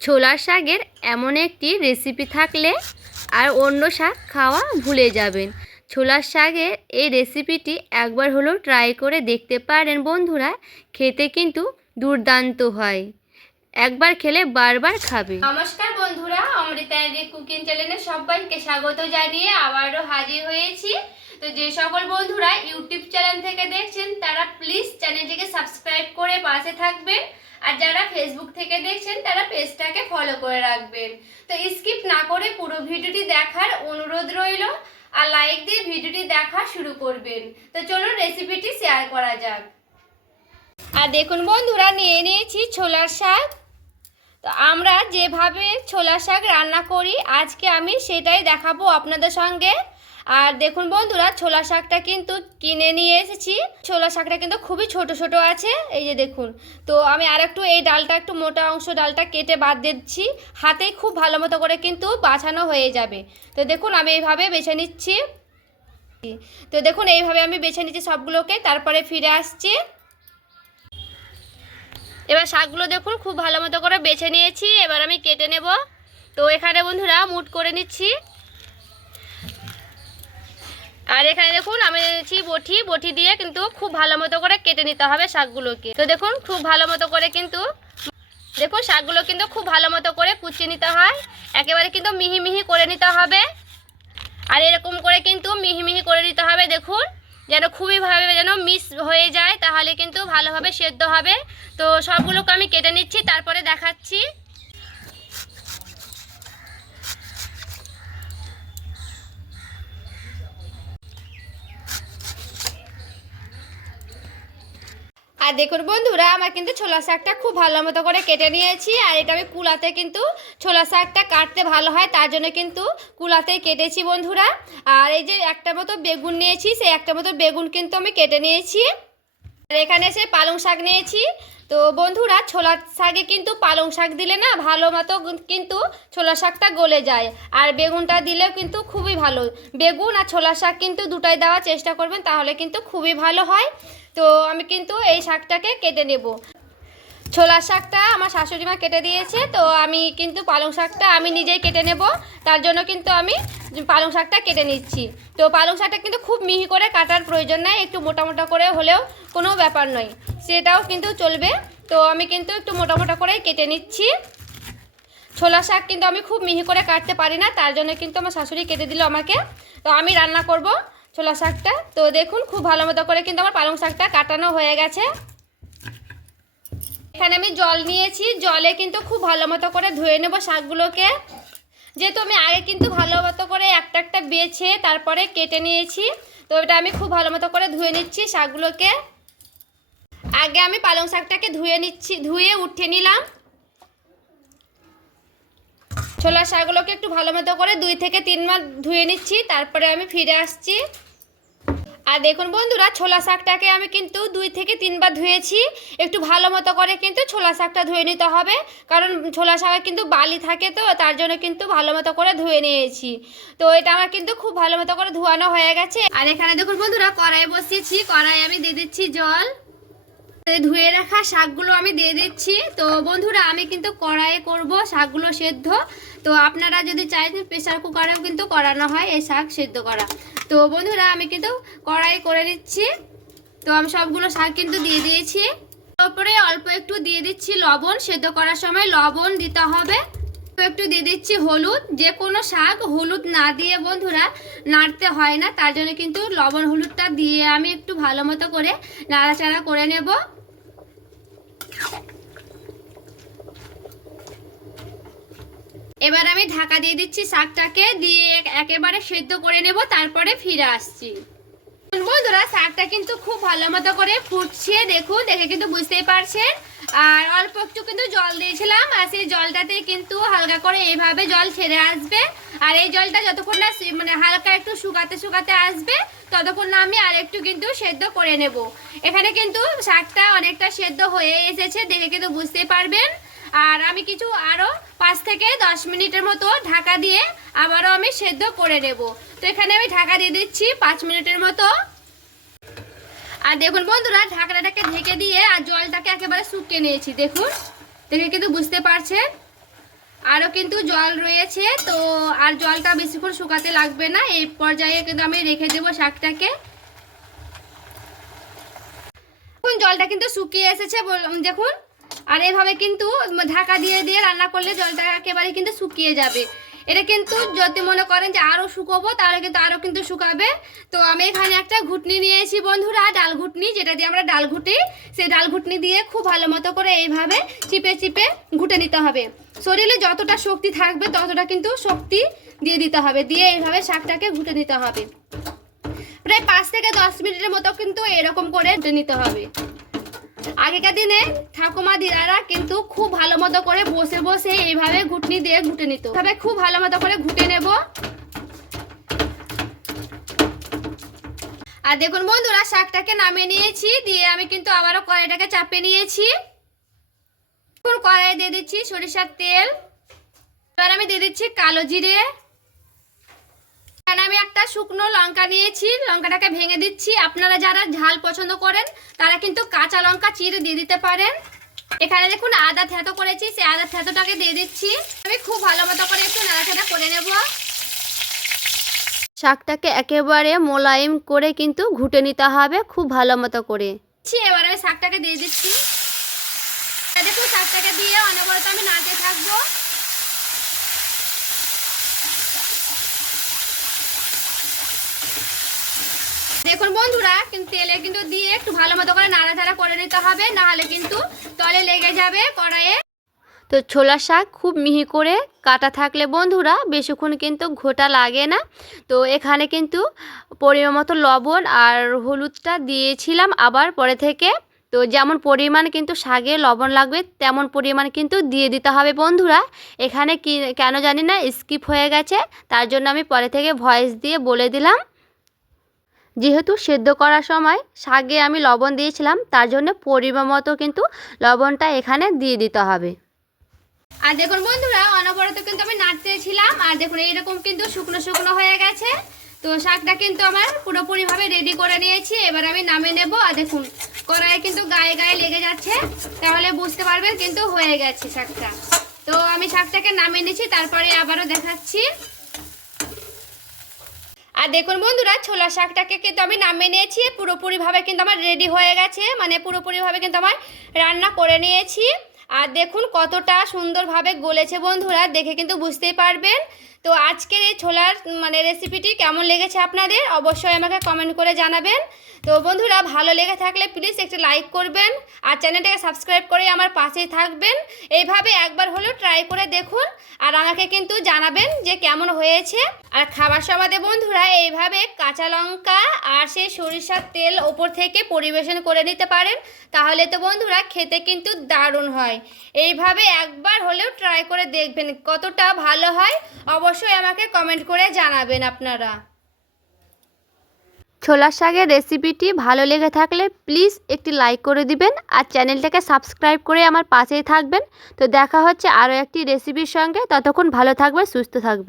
ছোলার শাকের এমন একটি রেসিপি থাকলে আর অন্য শাক খাওয়া ভুলে যাবেন। ছোলার শাকের এই রেসিপিটি একবার হলেও ট্রাই করে দেখতে পারেন বন্ধুরা, খেতে কিন্তু দুর্দান্ত হয়। একবার খেলে বারবার খাবে। নমস্কার বন্ধুরা, অমৃতা কুকিং চ্যানেলে সবাইকে স্বাগত জানিয়ে আবারও হাজির হয়েছি। তো যে সকল বন্ধুরা ইউটিউব চ্যানেল থেকে দেখছেন, তারা প্লিজ চ্যানেলটিকে সাবস্ক্রাইব করে পাশে থাকবেন। আর যারা ফেসবুক থেকে দেখছেন, তারা পেজটাকে ফলো করে রাখবেন। তো স্কিপ না করে পুরো ভিডিওটি দেখার অনুরোধ রইল আর লাইক দিয়ে ভিডিওটি দেখা শুরু করবেন। তো চলুন রেসিপিটি শেয়ার করা যাক। আর দেখুন বন্ধুরা, নিয়ে নিয়েছি ছোলার শাক। তো আমরা যেভাবে ছোলা শাক রান্না করি, আজকে আমি সেটাই দেখাবো আপনাদের সঙ্গে। আর দেখুন বন্ধুরা, ছোলা শাকটা কিন্তু কিনে নিয়ে এসেছি। ছোলা শাকটা কিন্তু খুবই ছোট ছোট আছে। এই যে দেখুন, তো আমি আর একটু এই ডালটা, একটু মোটা অংশ ডালটা কেটে বাদ দিচ্ছি। হাতেই খুব ভালো মতো করে কিন্তু বাছানো হয়ে যাবে। তো দেখুন, আমি এইভাবে বেছে নিচ্ছি। তো দেখুন, এইভাবে আমি বেছে নিচ্ছি সবগুলোকে, তারপরে ফিরে আসছি। এবার শাকগুলো দেখুন, খুব ভালো মতো করে বেছে নিয়েছি। এবার আমি কেটে নেব। তো এখানে বন্ধুরা, মুট করে নিচ্ছি আর এখানে দেখুন, আমি নিয়েছি বটি। বটি দিয়ে কিন্তু খুব ভালো মতো করে কেটে নিতে হবে শাকগুলোকে। তো দেখুন, খুব ভালো মতো করে কিন্তু দেখুন, শাকগুলো কিন্তু খুব ভালো মতো করে কুচিয়ে নিতে হয়। একেবারে কিন্তু মিহি মিহি করে নিতে হবে। আর এরকম করে কিন্তু মিহি মিহি করে নিতে হবে, দেখুন। যেন খুবই ভাবে যেন মিস হয়ে যায়, তাহলে কিন্তু ভালোভাবে সেদ্ধ হবে। তো সবগুলোকে আমি কেটে নিচ্ছি, তারপরে দেখাচ্ছি। আর দেখুন বন্ধুরা, আমার কিন্তু ছোলা শাকটা খুব ভালো মতো করে কেটে নিয়েছি, আর এটা আমি কুলাতে কিন্তু ছোলা শাকটা কাটতে ভালো হয়, তার জন্য কিন্তু কুলাতেই কেটেছি বন্ধুরা। আর এই যে একটা মতো বেগুন নিয়েছি, সেই একটা মতো বেগুন কিন্তু আমি কেটে নিয়েছি। আর এখানে সে পালং শাক নিয়েছি। তো বন্ধুরা, ছোলা শাকে কিন্তু পালং শাক দিলে না ভালো মতো কিন্তু ছোলা শাকটা গলে যায়, আর বেগুনটা দিলেও কিন্তু খুবই ভালো। বেগুন আর ছোলা শাক কিন্তু দুটাই দেওয়ার চেষ্টা করবেন, তাহলে কিন্তু খুবই ভালো হয়। তো আমি কিন্তু এই শাকটাকে কেটে নেব। ছোলা শাকটা আমার শাশুড়ি মা কেটে দিয়েছে, তো আমি কিন্তু পালং শাকটা আমি নিজেই কেটে নেব। তার জন্য কিন্তু আমি পালং শাকটা কেটে নিচ্ছি। তো পালং শাকটা কিন্তু খুব মিহি করে কাটার প্রয়োজন নেই, একটু মোটা মোটা করে হলেও কোনো ব্যাপার নয়, সেটাও কিন্তু চলবে। তো আমি কিন্তু একটু মোটা মোটা করেই কেটে নিচ্ছি। ছোলা শাক কিন্তু আমি খুব মিহি করে কাটতে পারি না, তার জন্য কিন্তু আমার শাশুড়ি কেটে দিল আমাকে। তো আমি রান্না করব ছোলা শাকটা। তো দেখুন, খুব ভালো মতো করে কিন্তু আমার পালং শাকটা কাটানো হয়ে গেছে। এখানে আমি জল নিয়েছি। জলে কিন্তু খুব ভালো মতো করে ধুয়ে নেব শাকগুলোকে। যেহেতু আমি আগে কিন্তু ভালো মতো করে একটা একটা বেছে তারপরে কেটে নিয়েছি। তো এটা আমি খুব ভালো মতো করে ধুয়ে নিচ্ছি শাকগুলোকে। আগে আমি পালং শাকটাকে ধুয়ে নিচ্ছি, ধুয়ে উঠে নিলাম। ছোলা শাকগুলোকে একটু ভালো মতো করে দুই থেকে তিনবার ধুয়ে নিচ্ছি, তারপরে আমি ফিরে আসছি। আর দেখুন বন্ধুরা, ছোলা শাকটাকে আমি কিন্তু দুই থেকে তিনবার ধুয়েছি। একটু ভালো মতো করে কিন্তু ছোলা শাকটা ধুয়ে নিতে হবে, কারণ ছোলা শাকে কিন্তু বালি থাকে তো, তার জন্য কিন্তু ভালো মতো করে ধুয়ে নিয়েছি। তো এটা আমার কিন্তু খুব ভালো মতো করে ধোয়ানো হয়ে গেছে। আর এখানে দেখুন বন্ধুরা কড়াই বসিয়েছি কড়াই আমি দিয়ে দিচ্ছি জল। ধুয়ে রাখা শাকগুলো আমি দিয়ে দিচ্ছি। তো বন্ধুরা, আমি কিন্তু কড়াইয়ে করব শাকগুলো সেদ্ধ। তো আপনারা যদি চাইছেন প্রেশার কুকারেও কিন্তু করানো হয় এই শাক সেদ্ধ করা। তো বন্ধুরা, আমি কিন্তু কড়াই করে দিচ্ছি তো আমি সবগুলো শাক কিন্তু দিয়ে দিয়েছি। তারপরে অল্প একটু দিয়ে দিচ্ছি লবণ। সেদ্ধ করার সময় লবণ দিতে হবে। একটু দিয়ে দিচ্ছি হলুদ। যে কোনো শাক হলুদ না দিয়ে বন্ধুরা নাড়তে হয় না। তার জন্য কিন্তু লবণ হলুদটা দিয়ে আমি একটু ভালো মতো করে নাড়াচাড়া করে নেব। এবার আমি ঢাকা দিয়ে দিচ্ছি শাকটাকে, দিয়ে একেবারে সেদ্ধ করে নেব, তারপরে ফিরে আসছি। বন্ধুরা, শাকটা কিন্তু খুব ভালো মতো করে ফুটছে, দেখুন, দেখে কিন্তু বুঝতেই পারছেন। আর অল্প একটু কিন্তু জল দিয়েছিলাম, আর সেই জলটাতে কিন্তু হালকা করে এইভাবে জল ছেড়ে আসবে। আর এই জলটা যতক্ষণ না মানে হালকা একটু শুকাতে শুকাতে আসবে, ততক্ষণ না আমি আর একটু কিন্তু সেদ্ধ করে নেব। এখানে কিন্তু শাকটা অনেকটা সেদ্ধ হয়ে এসেছে, দেখে কিন্তু বুঝতে পারবেন। আর আমি কিছু আরও পাঁচ থেকে দশ মিনিটের মতো ঢাকা দিয়ে আবারও আমি সেদ্ধ করে নেব। তো এখানে আমি ঢাকা দিয়ে দিচ্ছি পাঁচ মিনিটের মতো। আর দেখুন বন্ধুরা, ঢাকনাটাকে ঢেকে দিয়ে আর জলটাকে একেবারে শুকিয়ে নিয়েছি। দেখুন, দেখে কিন্তু বুঝতে পারছেন। আরও কিন্তু জল রয়েছে, তো আর জলটা বেশিক্ষণ শুকাতে লাগবে না। এই পর্যায়ে কিন্তু আমি রেখে দেবো শাকটাকে। এখন জলটা কিন্তু শুকিয়ে এসেছে দেখুন। আর এভাবে কিন্তু ঢাকা দিয়ে দিয়ে রান্না করলে জলটা একেবারে কিন্তু শুকিয়ে যাবে। এটা কিন্তু যদি মনে করেন যে আরও শুকোবো, তাহলে কিন্তু আরও কিন্তু শুকাবে। তো আমি এখানে একটা ঘুটনি নিয়েছি বন্ধুরা, ডাল ঘুটনি, যেটা দিয়ে আমরা ডাল ঘুটি, সেই ডাল ঘুটনি দিয়ে খুব ভালো মতো করে এইভাবে চিপে চিপে ঘুটে নিতে হবে। শরীরে যতটা শক্তি থাকবে, ততটা কিন্তু শক্তি দিয়ে দিতে হবে, দিয়ে এইভাবে শাকটাকে ঘুটে নিতে হবে। প্রায় পাঁচ থেকে দশ মিনিটের মতো কিন্তু এরকম করে নিতে হবে। আগেকার দিনে ঠাকুমা দিদারা কিন্তু খুব ভালো মতো করে বসে বসে এইভাবে ঘুটনি দিয়ে ঘুটে নিত। তবে খুব ভালো মতো করে ঘুটে নেব। আর দেখুন বন্ধুরা, শাকটাকে নামিয়ে নিয়েছি, দিয়ে আমি কিন্তু আবারও কড়াইটাকে চাপে নিয়েছি। কড়াই দিয়ে দিচ্ছি সরিষার তেল। এবার আমি দিয়ে দিচ্ছি কালো জিরে। এখানে আমি একটা শুকনো লঙ্কা নিয়েছি লঙ্কাটাকে ভেঙে দিচ্ছি। আপনারা যারা ঝাল পছন্দ করেন তারা কিন্তু কাঁচা লঙ্কা চিড়ে দিয়ে দিতে পারেন। এখানে দেখুন আদা থেতো করেছি সেই আদা থেতোটাকে দিয়ে দিচ্ছি। আমি খুব ভালো মতো করে একটু নাড়াচাড়া করে নেব। শাকটাকে একেবারে মোলায়েম করে কিন্তু ঘুটে নিতে হবে খুব ভালো মতো করে। এবার আমি শাকটাকে দিয়ে দিচ্ছি। দেখুন শাকটাকে দিয়ে অনবরত আমি নাড়তে থাকব। দেখুন বন্ধুরা, কিন্তু তেলে কিন্তু দিয়ে একটু ভালো মতো করে নাড়াচাড়া করে নিতে হবে, নাহলে কিন্তু তলে লেগে যাবে কড়াইয়ে। তো ছোলা শাক খুব মিহি করে কাটা থাকলে বন্ধুরা বেশিক্ষণ কিন্তু ঘোটা লাগে না। তো এখানে কিন্তু পরিমাণ মতো লবণ আর হলুদটা দিয়েছিলাম আবার পরে থেকে। তো যেমন পরিমাণ কিন্তু শাকে লবণ লাগবে, তেমন পরিমাণ কিন্তু দিয়ে দিতে হবে বন্ধুরা। এখানে কি, কেন জানি না, স্কিপ হয়ে গেছে, তার জন্য আমি পরে থেকে ভয়েস দিয়ে বলে দিলাম। যেহেতু সেদ্ধ করার সময় শাকে আমি লবণ দিয়েছিলাম, তার জন্য পরিমাণ মতো কিন্তু লবণটা এখানে দিয়ে দিতে হবে। আর দেখুন বন্ধুরা, অনবরত কিন্তু আমি নাড়তেছিলাম আর দেখুন এইরকম কিন্তু শুকনো শুকনো হয়ে গেছে। তো শাকটা কিন্তু আমার পুরোপুরিভাবে রেডি করে নিয়েছি, এবার আমি নামে নেব। আর দেখুন, কড়াইয়ে কিন্তু গায়ে গায়ে লেগে যাচ্ছে, তাহলে বুঝতে পারবেন কিন্তু হয়ে গেছে শাকটা। তো আমি শাকটাকে নামিয়ে নিয়েছি তারপরে আবারও দেখাচ্ছি। আর দেখুন বন্ধুরা, ছোলা শাকটাকে কিন্তু আমি নামিয়ে নিয়েছি। পুরোপুরিভাবে কিন্তু আমার রেডি হয়ে গেছে। মানে পুরোপুরিভাবে কিন্তু আমার রান্না করে নিয়েছি। আর দেখুন কতটা সুন্দরভাবে গলেছে বন্ধুরা, দেখে কিন্তু বুঝতেই পারবেন। তো আজকের এই ছোলার মানে রেসিপিটি কেমন লেগেছে আপনাদের, অবশ্যই আমাকে কমেন্ট করে জানাবেন। তো বন্ধুরা, ভালো লেগে থাকলে প্লিজ একটু লাইক করবেন, আর চ্যানেলটাকে সাবস্ক্রাইব করে আমার পাশেই থাকবেন। এইভাবে একবার হলেও ট্রাই করে দেখুন, আর আমাকে কিন্তু জানাবেন যে কেমন হয়েছে। আর খাবার সমাদে বন্ধুরা, এইভাবে কাঁচা লঙ্কা আর সেই সরিষার তেল ওপর থেকে পরিবেশন করে নিতে পারেন, তাহলে তো বন্ধুরা খেতে কিন্তু দারুণ হয়। এইভাবে একবার হলেও ট্রাই করে দেখবেন কতটা ভালো হয়। অবশ্যই আমাকে কমেন্ট করে জানাবেন আপনারা। ছোলার শাকের রেসিপিটি ভালো লেগে থাকলে প্লিজ একটি লাইক করে দিবেন আর চ্যানেলটাকে সাবস্ক্রাইব করে আমার পাশেই থাকবেন। তো দেখা হচ্ছে আরও একটি রেসিপির সঙ্গে। ততক্ষণ ভালো থাকবে সুস্থ থাকবে